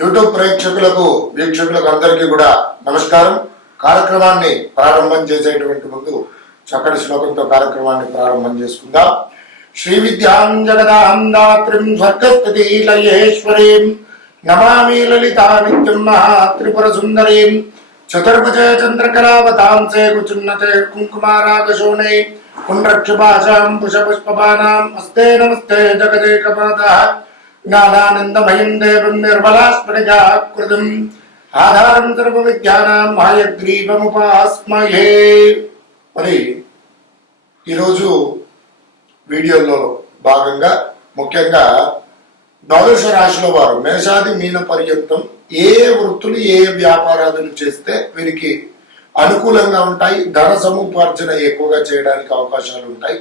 YouTube ప్రేక్షకులకు వీక్షకులకు అందరికీ కూడా నమస్కారం. కార్యక్రమాన్ని ప్రారంభం చేసేటువంటి ముందు చక్కటి శ్లోకంతో కార్యక్రమాన్ని ప్రారంభం చేసుకుందాం. శ్రీ విద్యాం జగదాం దాత్రిం స్వర్గస్థితి లయేశ్వరీం నమామి లలితా నిత్యం మహా త్రిపుర సుందరీం చతుర్భుజ చంద్రకళావతాంసే కుచున్నతే కుంకుమారాగశోణే పుండ్రక్షుభాషాం పుష్పబాణాం హస్తే నమస్తే జగదేకమాతః జ్ఞానానందమయం దేవం నిర్మలాస్ఫటికాకృతిం ఆధారం సర్వ విద్యానాం హయగ్రీవముపాస్మహే. మరి ఈరోజు వీడియోలో భాగంగా ముఖ్యంగా ద్వాదశ రాశుల వారు మేషాది మీన పర్యంతం ఏ వృత్తులు ఏ వ్యాపారాలు చేస్తే వీరికి అనుకూలంగా ఉంటాయి, ధన సముపార్జన ఎక్కువగా చేయడానికి అవకాశాలు ఉంటాయి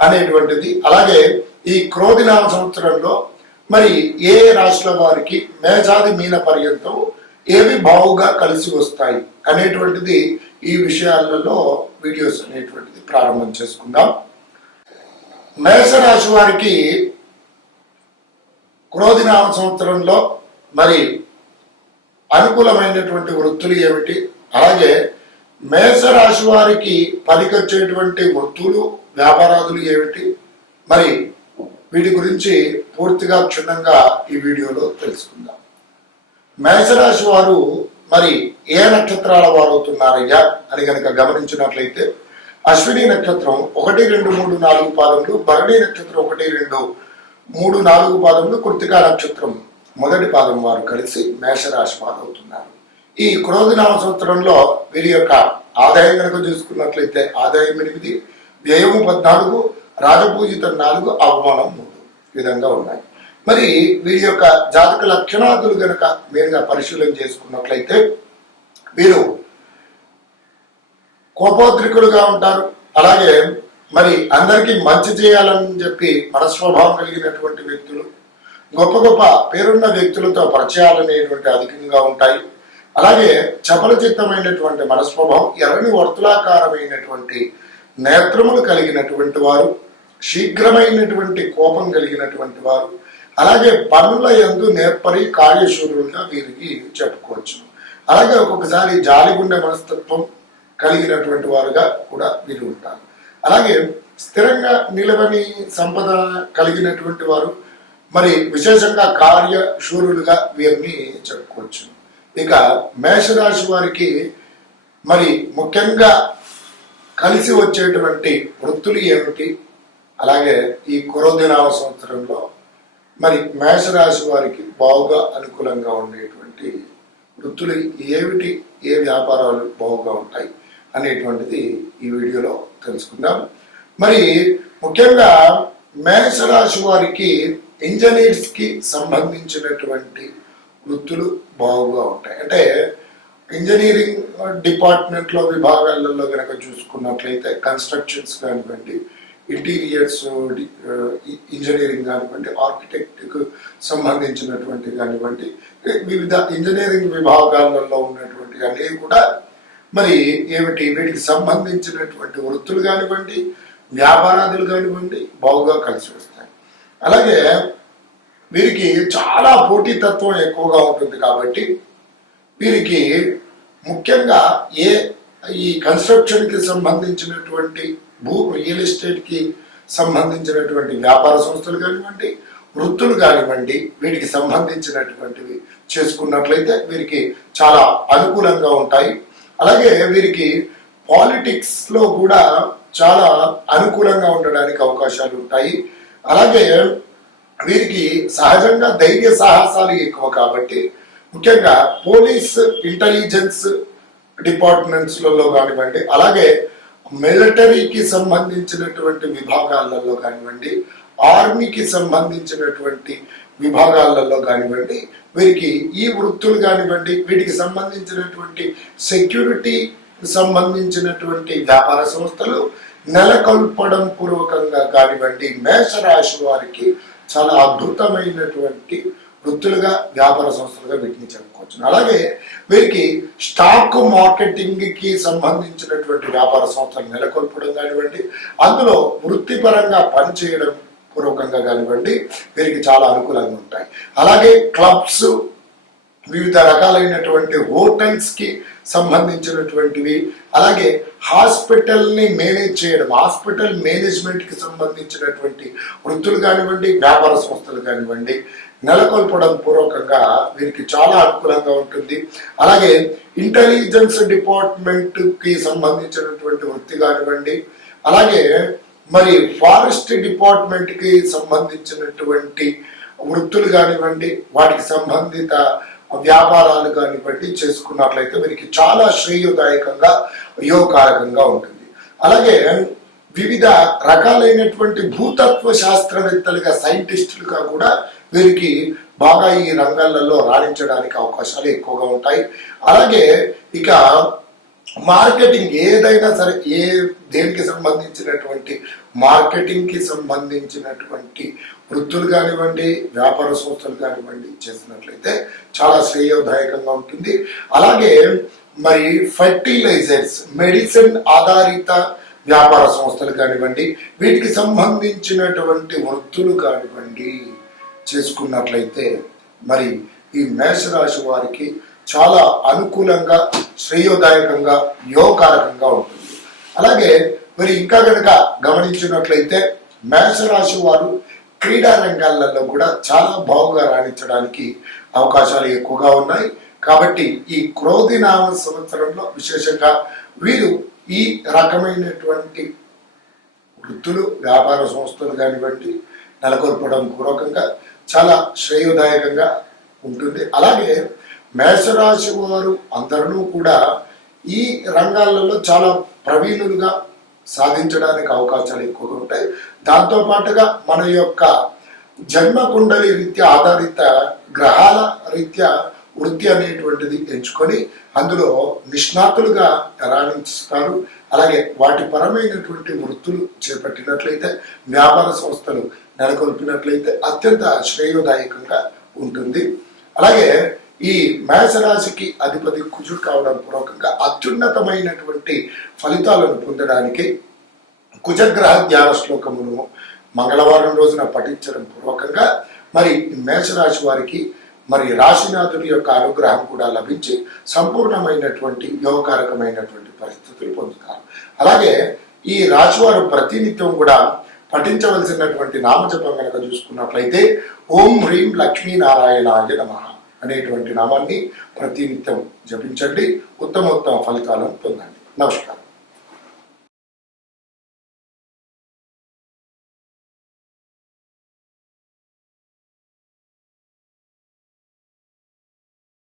అనేటువంటిది. అలాగే ఈ క్రోధినామ సంవత్సరంలో మరి ఏ రాశుల వారికి మేషాది మీన పర్యంతం ఏవి బావుగా కలిసి వస్తాయి అనేటువంటిది ఈ విషయాలలో వీడియోస్ అనేటువంటిది ప్రారంభం చేసుకుందాం. మేషరాశి వారికి క్రోధినామ సంవత్సరంలో మరి అనుకూలమైనటువంటి వృత్తులు ఏమిటి, అలాగే మేషరాశి వారికి పనికొచ్చేటువంటి వృత్తులు వ్యాపారాదులు ఏమిటి, మరి వీటి గురించి పూర్తిగా క్షుణ్ణంగా ఈ వీడియోలో తెలుసుకుందాం. మేషరాశి వారు మరి ఏ నక్షత్రాల వారు అవుతున్నారయ్యా అని కనుక గమనించినట్లయితే అశ్విని నక్షత్రం 1, 2, 3, 4 పాదములు, భరణి నక్షత్రం 1, 2, 3, 4 పాదములు, కృత్తికా నక్షత్రం మొదటి పాదం వారు కలిసి మేషరాశి వారు అవుతున్నారు. ఈ క్రోధినామ సంవత్సరంలో వీరి యొక్క ఆదాయం కనుక చూసుకున్నట్లయితే ఆదాయం 8, వ్యయము 14, రాజపూజితం 4, అవమానం 3 విధంగా ఉన్నాయి. మరి వీరి యొక్క జాతక లక్షణాదులు గనక మీరుగా పరిశీలన చేసుకున్నట్లయితే వీరు కోపోద్రికులుగా ఉంటారు. అలాగే మరి అందరికీ మంచి చేయాలని చెప్పి మనస్వభావం కలిగినటువంటి వ్యక్తులు, గొప్ప గొప్ప పేరున్న వ్యక్తులతో పరిచయాలు అనేటువంటి అధికంగా ఉంటాయి. అలాగే చపలచిత్తమైనటువంటి మనస్వభావం, ఎర్రని వర్తులాకారమైనటువంటి నేత్రములు కలిగినటువంటి వారు, శీఘ్రమైనటువంటి కోపం కలిగినటువంటి వారు, అలాగే పనుల యందు నేర్పరి కార్యశూరులుగా వీరికి చెప్పుకోవచ్చు. అలాగే ఒక్కొక్కసారి జాలిగుండె మనస్తత్వం కలిగినటువంటి వారుగా కూడా వీరు ఉంటారు. అలాగే స్థిరంగా నిలవని సంపద కలిగినటువంటి వారు, మరి విశేషంగా కార్యశూరులుగా వీరిని చెప్పుకోవచ్చు. ఇక మేషరాశి వారికి మరి ముఖ్యంగా కలిసి వచ్చేటువంటి వృత్తులు ఏమిటి, అలాగే ఈ క్రోధినామ సంవత్సరంలో మరి మేషరాశి వారికి బాగుగా అనుకూలంగా ఉండేటువంటి వృత్తులు ఏమిటి, ఏ వ్యాపారాలు బాగుగా ఉంటాయి అనేటువంటిది ఈ వీడియోలో తెలుసుకుందాం. మరి ముఖ్యంగా మేషరాశి వారికి ఇంజనీర్స్కి సంబంధించినటువంటి వృత్తులు బాగుగా ఉంటాయి. అంటే ఇంజనీరింగ్ డిపార్ట్మెంట్లో విభాగాలలో కనుక చూసుకున్నట్లయితే కన్స్ట్రక్షన్స్ కానివ్వండి, ఇంటీరియర్స్ ఇంజనీరింగ్ కానివ్వండి, ఆర్కిటెక్ట్కు సంబంధించినటువంటి కానివ్వండి, వివిధ ఇంజనీరింగ్ విభాగాలలో ఉన్నటువంటి అనేవి కూడా మరి ఏమిటి వీటికి సంబంధించినటువంటి వృత్తులు కానివ్వండి, వ్యాపారాదులు కానివ్వండి బాగుగా కలిసి వస్తాయి. అలాగే వీరికి చాలా పోటీతత్వం ఎక్కువగా ఉంటుంది కాబట్టి వీరికి ముఖ్యంగా ఈ కన్స్ట్రక్షన్కి సంబంధించినటువంటి రియల్ ఎస్టేట్కి సంబంధించినటువంటి వ్యాపార సంస్థలు కానివ్వండి, వృత్తులు కానివ్వండి, వీటికి సంబంధించినటువంటివి చేసుకున్నట్లయితే వీరికి చాలా అనుకూలంగా ఉంటాయి. అలాగే వీరికి పాలిటిక్స్లో కూడా చాలా అనుకూలంగా ఉండడానికి అవకాశాలు ఉంటాయి. అలాగే వీరికి సహజంగా ధైర్య సాహసాలు ఎక్కువ కాబట్టి ముఖ్యంగా పోలీస్ ఇంటెలిజెన్స్ డిపార్ట్మెంట్స్లలో కానివ్వండి, అలాగే మిలిటరీకి సంబంధించినటువంటి విభాగాలలో కానివ్వండి, ఆర్మీకి సంబంధించినటువంటి విభాగాలలో కానివ్వండి, వీరికి ఈ వృత్తులు కానివ్వండి, వీటికి సంబంధించినటువంటి సెక్యూరిటీ సంబంధించినటువంటి వ్యాపార సంస్థలు నెలకొల్పడం పూర్వకంగా కానివ్వండి మేషరాశి వారికి చాలా అద్భుతమైనటువంటి వృత్తులుగా వ్యాపార సంస్థలుగా వీటిని చెప్పుకోవచ్చు. అలాగే వీరికి స్టాక్ మార్కెటింగ్కి సంబంధించినటువంటి వ్యాపార సంస్థలు నెలకొల్పడం కానివ్వండి, అందులో వృత్తిపరంగా పనిచేయడం పూర్వకంగా కానివ్వండి వీరికి చాలా అనుకూలంగా ఉంటాయి. అలాగే క్లబ్స్, వివిధ రకాలైనటువంటి హోటల్స్ కి సంబంధించినటువంటివి, అలాగే హాస్పిటల్ని మేనేజ్ చేయడం, హాస్పిటల్ మేనేజ్మెంట్ కి సంబంధించినటువంటి వృత్తులు కానివ్వండి, వ్యాపార సంస్థలు కానివ్వండి నెలకొల్పడం పూర్వకంగా వీరికి చాలా అనుకూలంగా ఉంటుంది. అలాగే ఇంటెలిజెన్స్ డిపార్ట్మెంట్ కి సంబంధించినటువంటి వృత్తి కానివ్వండి, అలాగే మరి ఫారెస్ట్ డిపార్ట్మెంట్ కి సంబంధించినటువంటి వృత్తులు కానివ్వండి, వాటికి సంబంధిత వ్యాపారాలు కానివ్వండి చేసుకున్నట్లయితే వీరికి చాలా శ్రేయోదాయకంగా యోగకారకంగా ఉంటుంది. అలాగే వివిధ రకాలైనటువంటి భూతత్వ శాస్త్రవేత్తలుగా, సైంటిస్టులుగా కూడా వీరికి బాగా ఈ రంగాలలో రాణించడానికి అవకాశాలు ఎక్కువగా ఉంటాయి. అలాగే ఇక మార్కెటింగ్ ఏదైనా సరే, దేనికి సంబంధించినటువంటి మార్కెటింగ్ కి సంబంధించినటువంటి వృత్తులు కానివ్వండి, వ్యాపార సంస్థలు కానివ్వండి చేసినట్లయితే చాలా శ్రేయోదాయకంగా ఉంటుంది. అలాగే మరి ఫర్టిలైజర్స్, మెడిసిన్ ఆధారిత వ్యాపార సంస్థలు కానివ్వండి, వీటికి సంబంధించినటువంటి వృత్తులు కానివ్వండి చేసుకున్నట్లయితే మరి ఈ మేషరాశి వారికి చాలా అనుకూలంగా, శ్రేయోదాయకంగా, యోగకారకంగా ఉంటుంది. అలాగే మరి ఇంకా కనుక గమనించినట్లయితే మేషరాశి వారు క్రీడా రంగాలలో కూడా చాలా బాగుగా రాణించడానికి అవకాశాలు ఎక్కువగా ఉన్నాయి. కాబట్టి ఈ క్రోధినామ సంవత్సరంలో విశేషంగా వీరు ఈ రకమైనటువంటి వృత్తులు, వ్యాపార సంస్థలు కానివ్వండి నెలకొల్పడం పూర్వకంగా చాలా శ్రేయోదాయకంగా ఉంటుంది. అలాగే మేషరాశి వారు అందరూ కూడా ఈ రంగాలలో చాలా ప్రవీణులుగా సాధించడానికి అవకాశాలు ఎక్కువగా ఉంటాయి. దాంతో పాటుగా మన యొక్క జన్మ కుండలి రీత్యా ఆధారిత గ్రహాల రీత్యా వృత్తి అనేటువంటిది ఎంచుకొని అందులో నిష్ణాతులుగా రాణిస్తారు. అలాగే వాటి పరమైనటువంటి వృత్తులు చేపట్టినట్లయితే, వ్యాపార సంస్థలు నెలకొల్పినట్లయితే అత్యంత శ్రేయోదాయకంగా ఉంటుంది. అలాగే ఈ మేషరాశికి అధిపతి కుజుడు కావడం పూర్వకంగా అత్యున్నతమైనటువంటి ఫలితాలను పొందడానికి కుజగ్రహ ధ్యాన శ్లోకమును మంగళవారం రోజున పఠించడం పూర్వకంగా మరి మేషరాశి వారికి మరి రాశినాథుడి యొక్క అనుగ్రహం కూడా లభించి సంపూర్ణమైనటువంటి యోగకారకమైనటువంటి పరిస్థితులు పొందుతారు. అలాగే ఈ రాశివారు ప్రతినిత్యం కూడా పఠించవలసినటువంటి నామజపం కనుక చూసుకున్నట్లయితే ఓం హ్రీం లక్ష్మీనారాయణాయ నమః అనేటువంటి నామాన్ని ప్రతినిత్యం జపించండి. ఉత్తమోత్తమ ఫలితాలను పొందండి. నమస్కారం.